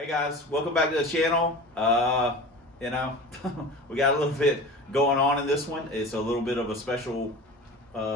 Hey guys, welcome back to the channel. We got a little bit going on in this one. It's a little bit of a special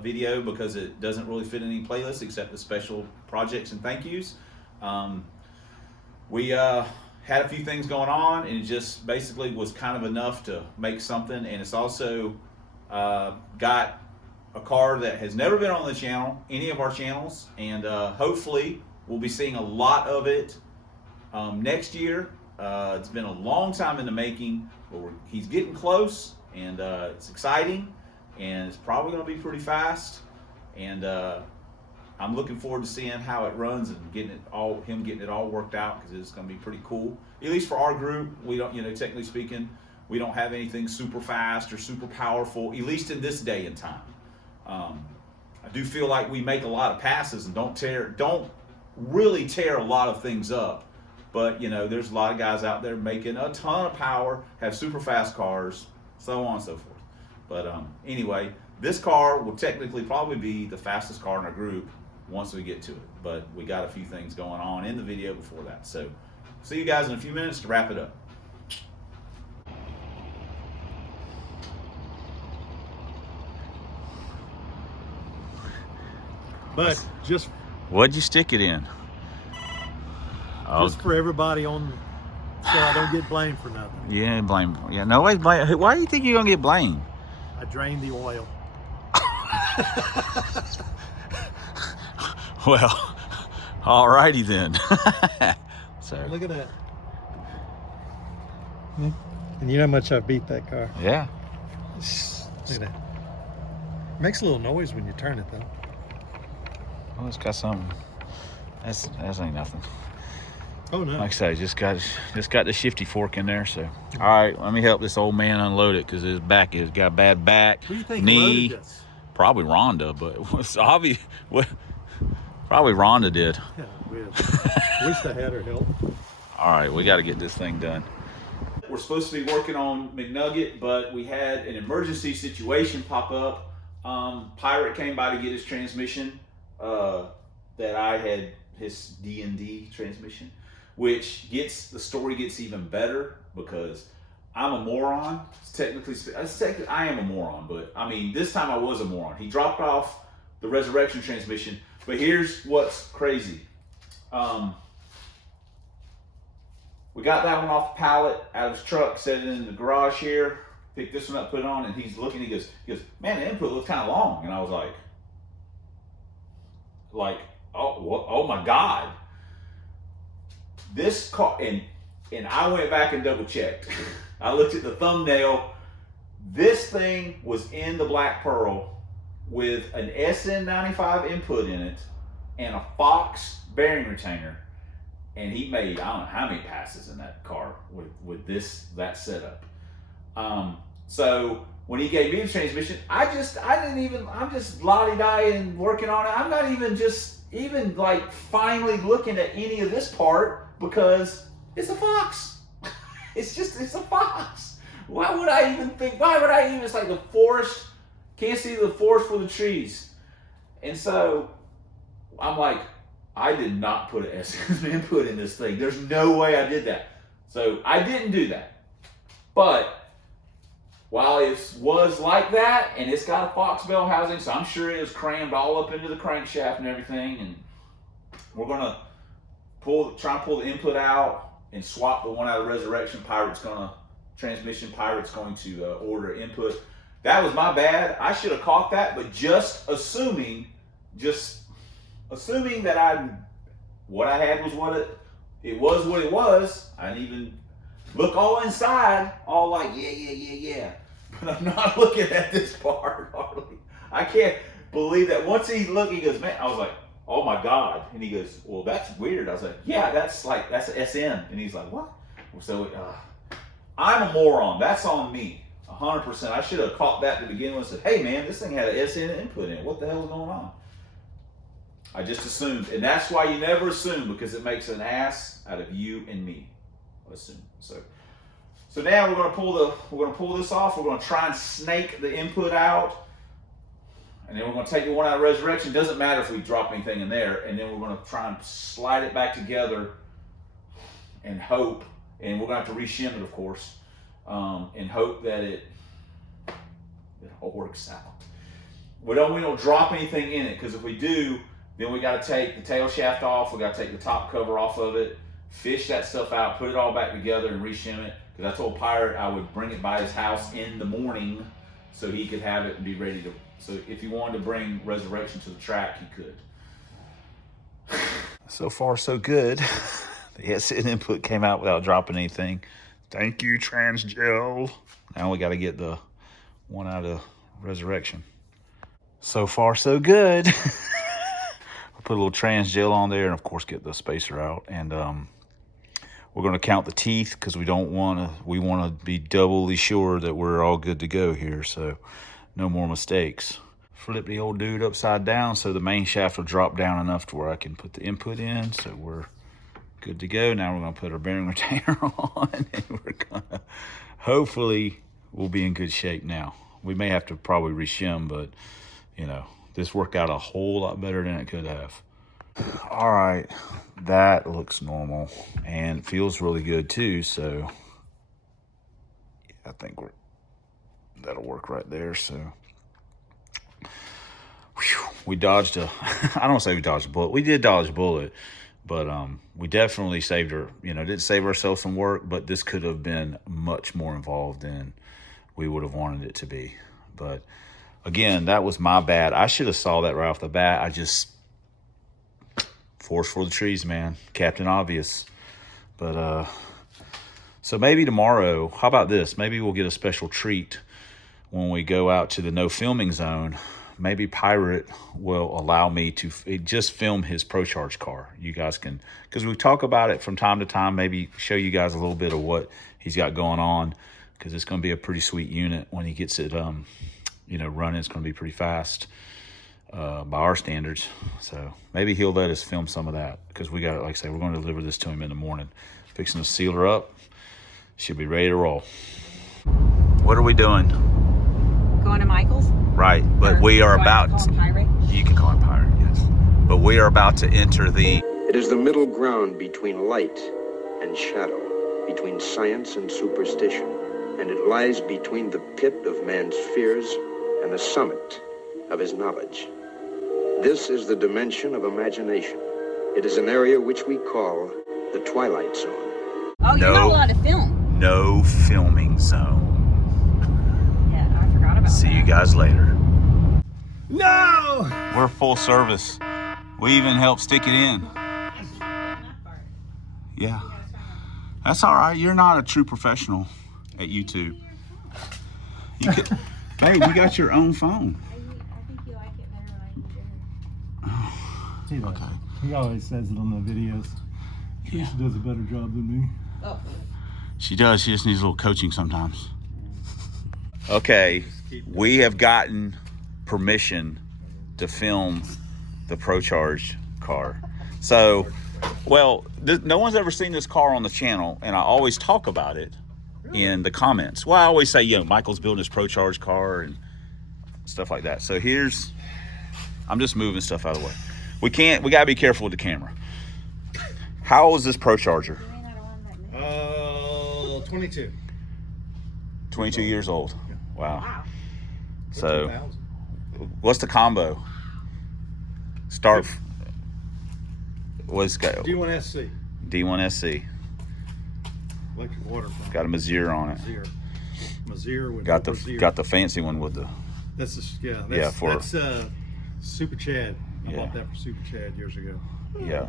video because it doesn't really fit in any playlist except the special projects and thank yous. We had a few things going on and it just basically was kind of enough to make something, and it's also got a car that has never been on the channel, any of our channels, and hopefully we'll be seeing a lot of it next year. It's been a long time in the making, but he's getting close, and it's exciting, and it's probably going to be pretty fast. And I'm looking forward to seeing how it runs and getting it all worked out, because it's going to be pretty cool. At least for our group, we don't, technically speaking, we don't have anything super fast or super powerful, at least in this day and time. I do feel like we make a lot of passes and don't really tear a lot of things up. But there's a lot of guys out there making a ton of power, have super fast cars, so on and so forth. But anyway, this car will technically probably be the fastest car in our group once we get to it. But we got a few things going on in the video before that. So see you guys in a few minutes to wrap it up. But What'd you stick it in? just for everybody on, so I don't get blamed for nothing. Yeah, blame. Yeah, nobody's blame. Why do you think you're gonna get blamed? I drained the oil. Well, alrighty then. So Look at that. And you know how much I beat that car. yeah, Look at that. Makes a little noise when you turn it though. well, it's got something. That's ain't nothing. Oh no. Like I say, just got the shifty fork in there. So all right, let me help this old man unload it because his back has got a bad back, Who do you think knee. loaded this? Probably Rhonda, but it's obvious. Probably Rhonda did. Yeah, wish I had her help. All right, we got to get this thing done. We're supposed to be working on McNugget, but we had an emergency situation pop up. Pirate came by to get his transmission. That I had his D&D transmission, which the story gets even better because I'm a moron. Technically, I am a moron, but I mean, this time I was a moron. He dropped off the Resurrection transmission, but here's what's crazy. We got that one off the pallet out of his truck, set it in the garage here, picked this one up, put it on, and he's looking, he goes, man, the input looks kind of long. And I was like, oh my God. This car, and I went back and double checked. I looked at the thumbnail. This thing was in the Black Pearl with an SN95 input in it and a Fox bearing retainer. And he made, I don't know how many passes in that car with that setup. So when he gave me the transmission, I'm just lottie-die and working on it. I'm not even like finally looking at any of this part because it's a Fox. It's a Fox. Why would I even, it's like the forest, can't see the forest for the trees. And so I'm like, I did not put an SM input in this thing. There's no way I did that. So I didn't do that. But while it was like that, and it's got a Fox bell housing, so I'm sure it was crammed all up into the crankshaft and everything, and we're gonna try and pull the input out and swap the one out of Resurrection. Transmission Pirate's going to order input. That was my bad. I should have caught that, but just assuming that what I had was what it was. I didn't even look all inside, all like, yeah. But I'm not looking at this part, hardly. I can't believe that. Once he looked, he goes, man, I was like, oh my God. And he goes, well, that's weird. I was like, yeah, that's an SM. And he's like, what? So I'm a moron. That's on me, 100%. I should have caught that to begin with and said, hey man, this thing had an SN input in it. What the hell is going on? I just assumed, and that's why you never assume, because it makes an ass out of you and me. Assume. So now we're going to pull this off. We're going to try and snake the input out, and then we're going to take the one out of Resurrection. Doesn't matter if we drop anything in there, and then we're going to try and slide it back together and hope, and we're gonna have to re-shim it, of course, and hope that it all works out. We don't drop anything in it, because if we do, then we got to take the tail shaft off. We got to take the top cover off of it, fish that stuff out, put it all back together, and re-shim it. Because I told Pirate I would bring it by his house in the morning so he could have it and be ready to. So if he wanted to bring Resurrection to the track, he could. So far, so good. The SN input came out without dropping anything. Thank you, Transgel. Now we got to get the one out of Resurrection. So far, so good. Put a little Transgel on there, and of course get the spacer out. And we're going to count the teeth, because we want to be doubly sure that we're all good to go here, so no more mistakes. Flip the old dude upside down so the main shaft will drop down enough to where I can put the input in, so we're good to go. Now we're going to put our bearing retainer on, and we're going to, hopefully, we'll be in good shape now. We may have to probably re-shim, but, you know, this worked out a whole lot better than it could have. All right, that looks normal and feels really good too, so I think that'll work right there. So we dodged a I don't say we dodged a bullet, we did dodge a bullet, but we definitely saved her, you know, didn't save ourselves some work, but this could have been much more involved than we would have wanted it to be. But again, that was my bad. I should have saw that right off the bat. I just forest for the trees, man. Captain Obvious. But so maybe tomorrow, how about this? Maybe we'll get a special treat when we go out to the no filming zone. Maybe Pirate will allow me to just film his Pro-Charge car. You guys can, because we talk about it from time to time, maybe show you guys a little bit of what he's got going on, because it's going to be a pretty sweet unit when he gets it, you know, running. It's going to be pretty fast. By our standards, so maybe he'll let us film some of that, because we got it. Like I say, we're going to deliver this to him in the morning. Fixing to seal her up. She'll be ready to roll. What are we doing? Going to Michael's? Right, but we are about. You can call him Pirate, yes. But we are about to enter the. It is the middle ground between light and shadow, between science and superstition, and it lies between the pit of man's fears and the summit of his knowledge. This is the dimension of imagination. It is an area which we call the Twilight Zone. Oh, you're not allowed to film. No filming zone. Yeah, I forgot about that. See you guys later. No! We're full service. We even helped stick it in. Yeah. That's all right. You're not a true professional at YouTube. You could, babe, you got your own phone. Okay. He always says it on the videos. She does a better job than me. Oh. She does. She just needs a little coaching sometimes. Okay, we have gotten permission to film the Pro-Charged car. So, well, no one's ever seen this car on the channel, and I always talk about it in the comments. Well, I always say, you know, Michael's building his Pro-Charged car and stuff like that. So here's, I'm just moving stuff out of the way. We gotta be careful with the camera. How old is this Pro-Charger? 22. 22 years old. Yeah. Wow. So, what's the combo? Start. Let's go. D1 SC. D1 SC. Electric water pump. Got a Mazir on it. Mazir with got Mazir. the fancy one with the. That's Super Chad. I bought that for Super Chad years ago. Yeah.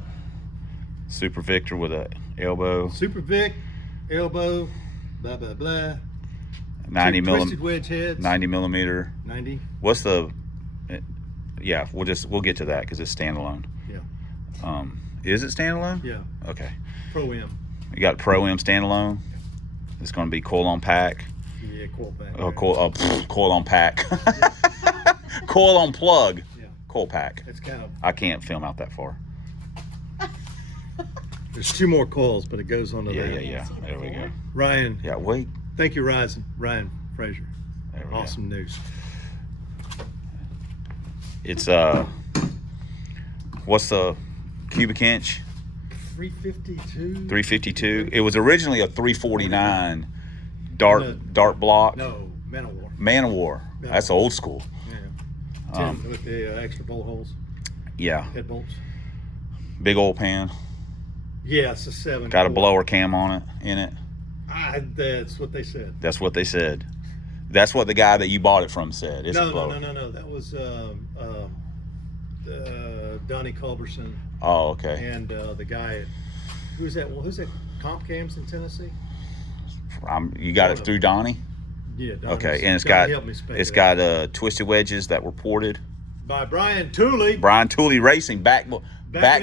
Super Victor with a elbow. Super Vic, elbow, blah blah blah. 90 twisted wedge heads. 90 millimeter. 90. What's the? Yeah, we'll get to that because it's standalone. Yeah. Is it standalone? Yeah. Okay. Pro-M. You got Pro-M standalone. It's going to be coil on pack. Yeah, coil pack. Oh, coil on pack. Coil on plug. Yeah. Coil pack. It's kind of. I can't film out that far. There's two more coils, but it goes on to that. Yeah. There we go. Ryan. Yeah, wait. Thank you, Ryan Fraser. Awesome news. It's what's the cubic inch? 352. 352. It was originally a 349 dart block. No, Man of War. Man of War. That's old school. Yeah. With the extra bolt holes. Yeah. Head bolts. Big old pan. Yeah, it's a 7. Got a blower cam on it. In it. That's what they said. That's what they said. That's what the guy that you bought it from said. It's a blower. No. That was Donnie Culberson. Oh, okay. And the guy, who's that Comp Cams in Tennessee? You got it through Donnie? Yeah, Donnie. Okay, and it's got twisted wedges that were ported by Brian Tooley. Brian Tooley Racing back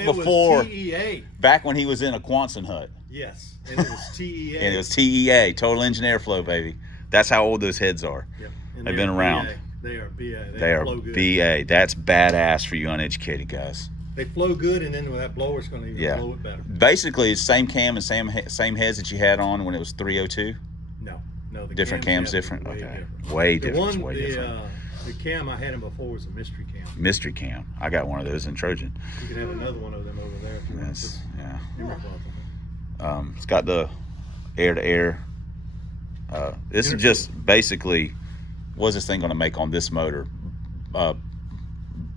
before TEA. Back when he was in a Quonset hut. Yes, and it was TEA. And it was TEA, Total Engine Airflow, baby. That's how old those heads are. Yep. They've been around. BA. They are BA. They are BA. That's badass for you uneducated guys. They flow good, and then that blower's going to even blow it better. Basically, it's same cam and same heads that you had on when it was 302. No. The different cams different. Way okay, different. way different. Different. The cam I had him before was a mystery cam. Mystery cam. I got one of those in Trojan. You can have another one of them over there if you want to. Yeah. It's got the air-to-air. This is just basically, what's this thing going to make on this motor,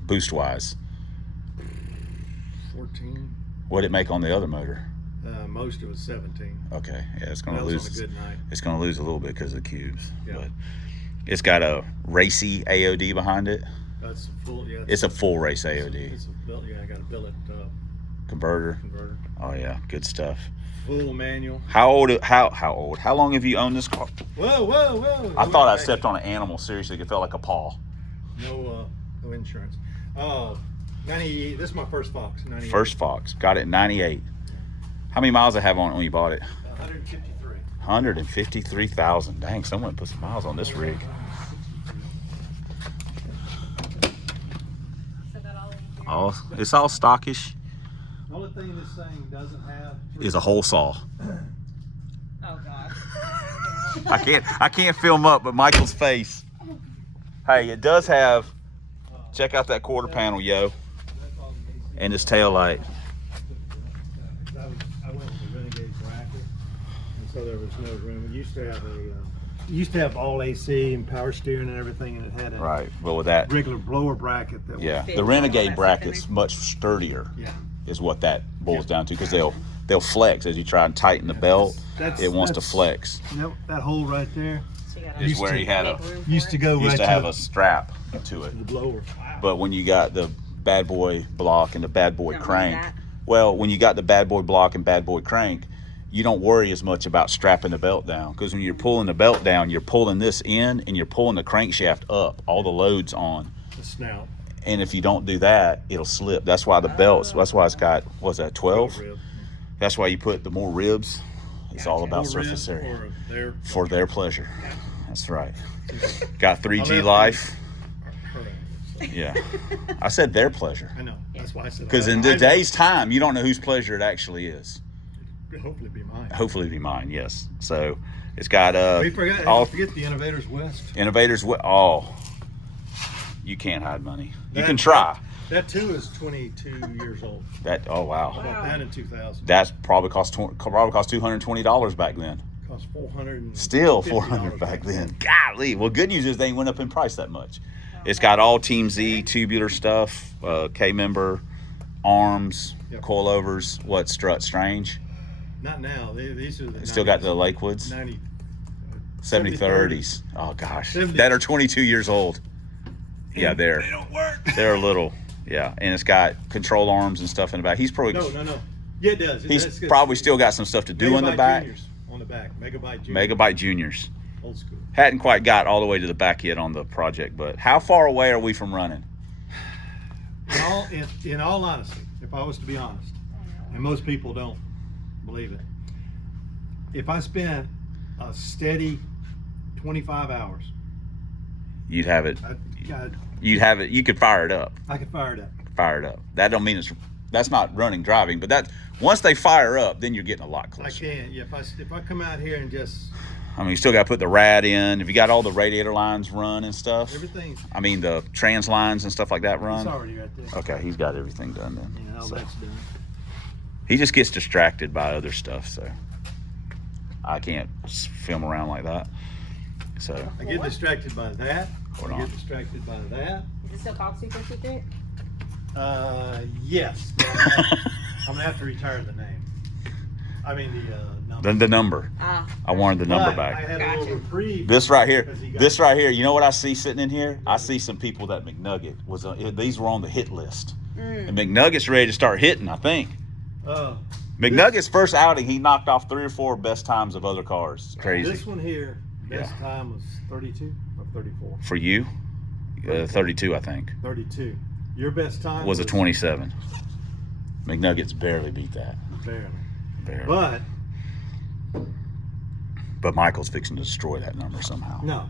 boost-wise? 14. What did it make on the other motor? Most it was 17. Okay, yeah, it's going to lose. On a good night. It's going to lose a little bit because of the cubes. Yeah. But it's got a racy AOD behind it. That's full. Yeah. It's a full race AOD. It's a built. Yeah, I got a billet converter. Converter. Oh yeah, good stuff. Full manual. How old? How old? How long have you owned this car? Whoa! I thought I stepped on an animal. Seriously, it felt like a paw. No insurance. 98. This is my first Fox. 98. First Fox. Got it in 98. How many miles I have on it when you bought it? 153. 153,000. Dang, someone put some miles on this rig. It's all stockish. The only thing this thing doesn't have is a hole saw. Oh God. I can't film up, but Michael's face. Hey, it does have. Check out that quarter panel, yo, and this tail light. I went with the Renegade bracket, and so there was no room. It used to have all AC and power steering and everything, and it had a right. But with that regular blower bracket that the Renegade bracket's much sturdier. Yeah. Is what that boils down to, because they'll flex as you try and tighten the belt. It wants to flex. That hole right there is where he had used to have a strap to it. The blower. Wow. But when you got the bad boy block and the bad boy crank, when you got the bad boy block and bad boy crank, you don't worry as much about strapping the belt down, because when you're pulling the belt down, you're pulling this in and you're pulling the crankshaft up, all the loads on The snout. and if you don't do that, it'll slip. That's why the belts, that's why it's got, what's that, 12? That's why you put the more ribs. It's all about surface area. For their pleasure. That's right. Got 3G life. Yeah. I said their pleasure. I know. That's why I said that. Because in today's time, you don't know whose pleasure it actually is. Hopefully be mine. Hopefully be mine, yes. So it's got we forget the Innovators West. Innovators West. Oh, you can't hide money. You can try. That too is 22 years old. Oh wow. I bought that in 2000. That's probably cost $220 back then. Cost $400. Still $400 back then. Golly. Well, good news is they went up in price that much. It's got all Team Z tubular stuff, K-member, arms, coilovers. What, strut strange? Not now. These are the. Still got the Lakewoods. 7030s. Oh gosh, that are 22 years old. Yeah, they don't work. They're a little. Yeah, and it's got control arms and stuff in the back. He's probably no. Yeah, it does. He's probably still got some stuff to do in the back. Juniors on the back. Megabyte Juniors. Old school. Hadn't quite got all the way to the back yet on the project, but how far away are we from running? In all honesty, if I was to be honest, and most people don't believe it, if I spent a steady 25 hours, you'd have it. You'd have it. You could fire it up. I could fire it up. Fire it up. That don't mean that's not running driving, but that once they fire up, then you're getting a lot closer. I can. Yeah. If I come out here and just. I mean, you still got to put the rad in. If you got all the radiator lines run and stuff. Everything. I mean, the trans lines and stuff like that run. It's already right there. Okay, he's got everything done then. Yeah, all that's done. He just gets distracted by other stuff, so I can't film around like that. So I get distracted by that. Hold I on. get distracted by that. Is it still called Super Secret? Yes. I'm gonna have to retire the name. I mean number. the number. I wanted the number But I back. had a Gotcha. little reprieve. This right here. because he got- This right here. You know what I see sitting in here? I see some people that McNugget was. These were on the hit list, and McNugget's ready to start hitting. I think. McNugget's first outing, he knocked off 3 or 4 best times of other cars. It's crazy. This one here, best Yeah. time was 32 or 34. For you, 32, I think. 32. Your best time Was a 27. McNuggets barely beat that. Barely. Barely. But But Michael's fixing to destroy that number somehow. no.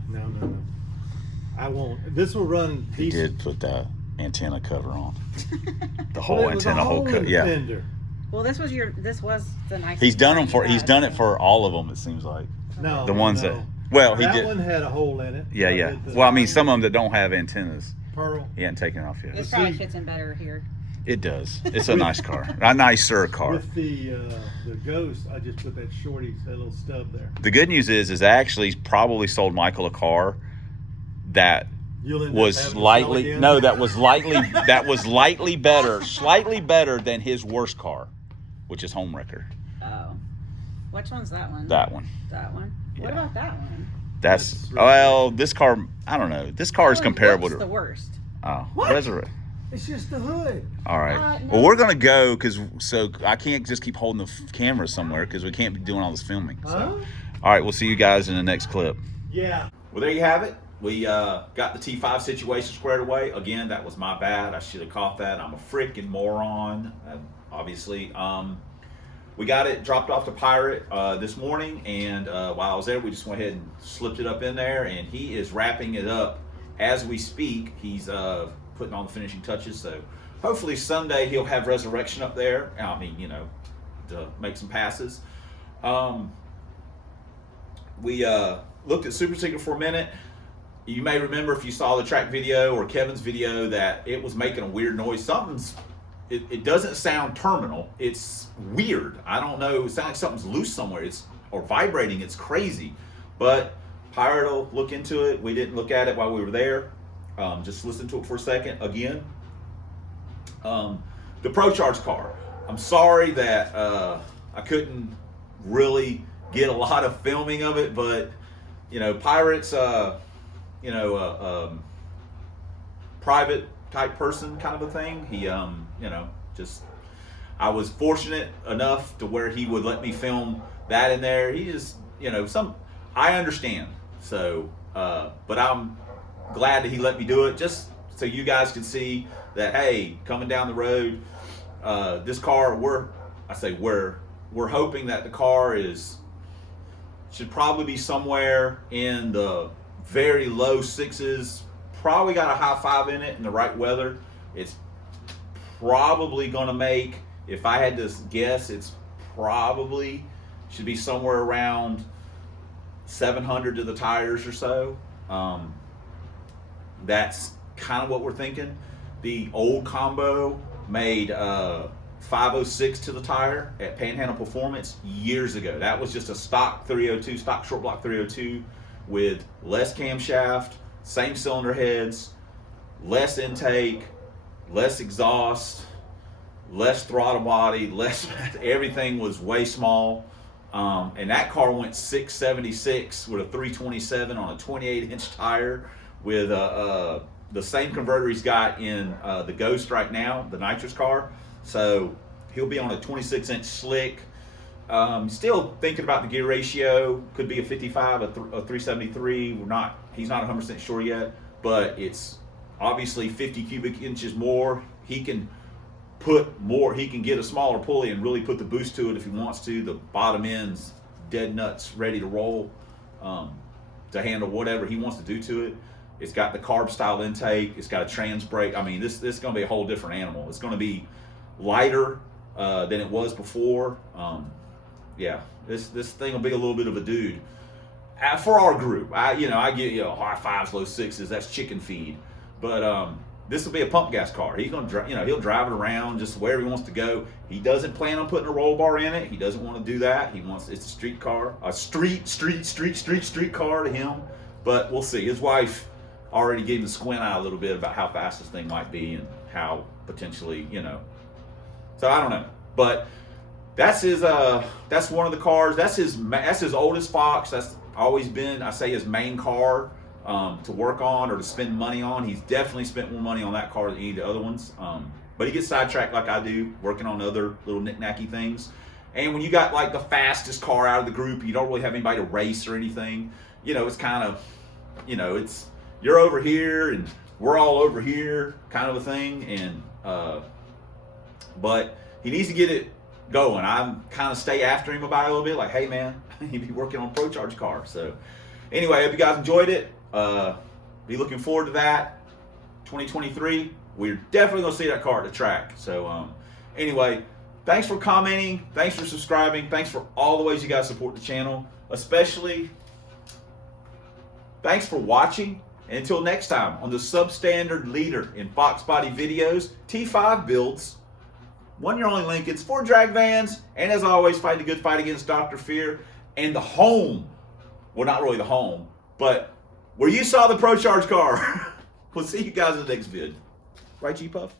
I won't. This will run He decent. did put that antenna cover on. The Well, whole it was a antenna, whole hole in cut. the Yeah. fender. Well, this was the nicest. He's done car them for. you He's had, done it so- for all of them. It seems like No. the ones no. that. Well, he that did. one had a hole in it. Yeah, I yeah. did the Well, I mean, some of them that don't have antennas, pearl. he hadn't taken off yet. This See- probably fits in better here. It does. It's a nice car. A nicer car. With the Ghost, I just put that shorty, that little stub there. The good news is I actually probably sold Michael a car that You'll end up was having to sell slightly again. no, that was slightly better than his worst car, which is Homewrecker. Oh, which one's that one? That one. That one. What Yeah. about that one? That's really well, this car. I don't know. This car is That one comparable looks to. the worst. Oh, What? Resurrect. It's just the hood. All right. No. Well, we're gonna go so I can't just keep holding the camera somewhere because we can't be doing all this filming. So. Huh? All right, we'll see you guys in the next clip. Yeah. Well, there you have it. We got the T5 situation squared away. Again, that was my bad. I should have caught that. I'm a freaking moron, obviously. We got it dropped off to Pirate this morning, and while I was there, we just went ahead and slipped it up in there, and he is wrapping it up as we speak. He's putting on the finishing touches, so hopefully Sunday he'll have Resurrection up there. I mean, you know, to make some passes. We looked at Super Secret for a minute. You may remember if you saw the track video or Kevin's video that it was making a weird noise. It doesn't sound terminal. It's weird. I don't know. It sounds like something's loose somewhere. Or vibrating. It's crazy. But Pirate will look into it. We didn't look at it while we were there. Just listen to it for a second again. The Pro-Charged car. I'm sorry that I couldn't really get a lot of filming of it, but you know, Pirate's private type person kind of a thing. He just I was fortunate enough to where he would let me film that in there. He just I understand. So but I'm glad that he let me do it just so you guys can see that, hey, coming down the road, this car, we're hoping that the car should probably be somewhere in the very low 6s, probably got a high 5 in it in the right weather. It's probably gonna make, if I had to guess, it's probably should be somewhere around 700 to the tires or so. That's kind of what we're thinking. The old combo made 506 to the tire at Panhandle Performance years ago. That was just a stock 302, stock short block 302 with less camshaft, same cylinder heads, less intake, less exhaust, less throttle body, everything was way small. And that car went 676 with a 327 on a 28-inch tire with the same converter he's got in the Ghost right now, the nitrous car. So he'll be on a 26-inch slick. Still thinking about the gear ratio. Could be a 55, a 373. He's not 100% sure yet, but it's obviously 50 cubic inches more. He can put more. He can get a smaller pulley and really put the boost to it if he wants to. The bottom end's dead nuts, ready to roll to handle whatever he wants to do to it. It's got the carb style intake. It's got a trans brake. I mean, this is going to be a whole different animal. It's going to be lighter than it was before. Yeah, this thing will be a little bit of a dude for our group. I get high 5s, low 6s. That's chicken feed. But this will be a pump gas car. He's gonna he'll drive it around just wherever he wants to go. He doesn't plan on putting a roll bar in it. He doesn't want to do that. It's a street car, a street car to him. But we'll see. His wife already gave him the squint eye a little bit about how fast this thing might be and how potentially, So I don't know, but that's his. That's one of the cars. That's his oldest Fox. That's always been, I say, his main car to work on or to spend money on. He's definitely spent more money on that car than any of the other ones. But he gets sidetracked like I do, working on other little knick-knacky things. And when you got like the fastest car out of the group, you don't really have anybody to race or anything. It's kind of, it's you're over here and we're all over here kind of a thing. And but he needs to get it going. I'm kind of stay after him about it a little bit, like, hey man, you be working on a Pro-Charged car. So anyway, I hope you guys enjoyed it. Be looking forward to that. 2023, we're definitely gonna see that car at the track. So anyway, thanks for commenting, thanks for subscribing, thanks for all the ways you guys support the channel, especially thanks for watching. And until next time on the substandard leader in Fox body videos, T5 builds, 1 year only Lincolns, 4 drag vans, and as always, fight a good fight against Dr. Fear and the home. Well, not really the home, but where you saw the Pro-Charged car. We'll see you guys in the next vid. Right, G-Puff?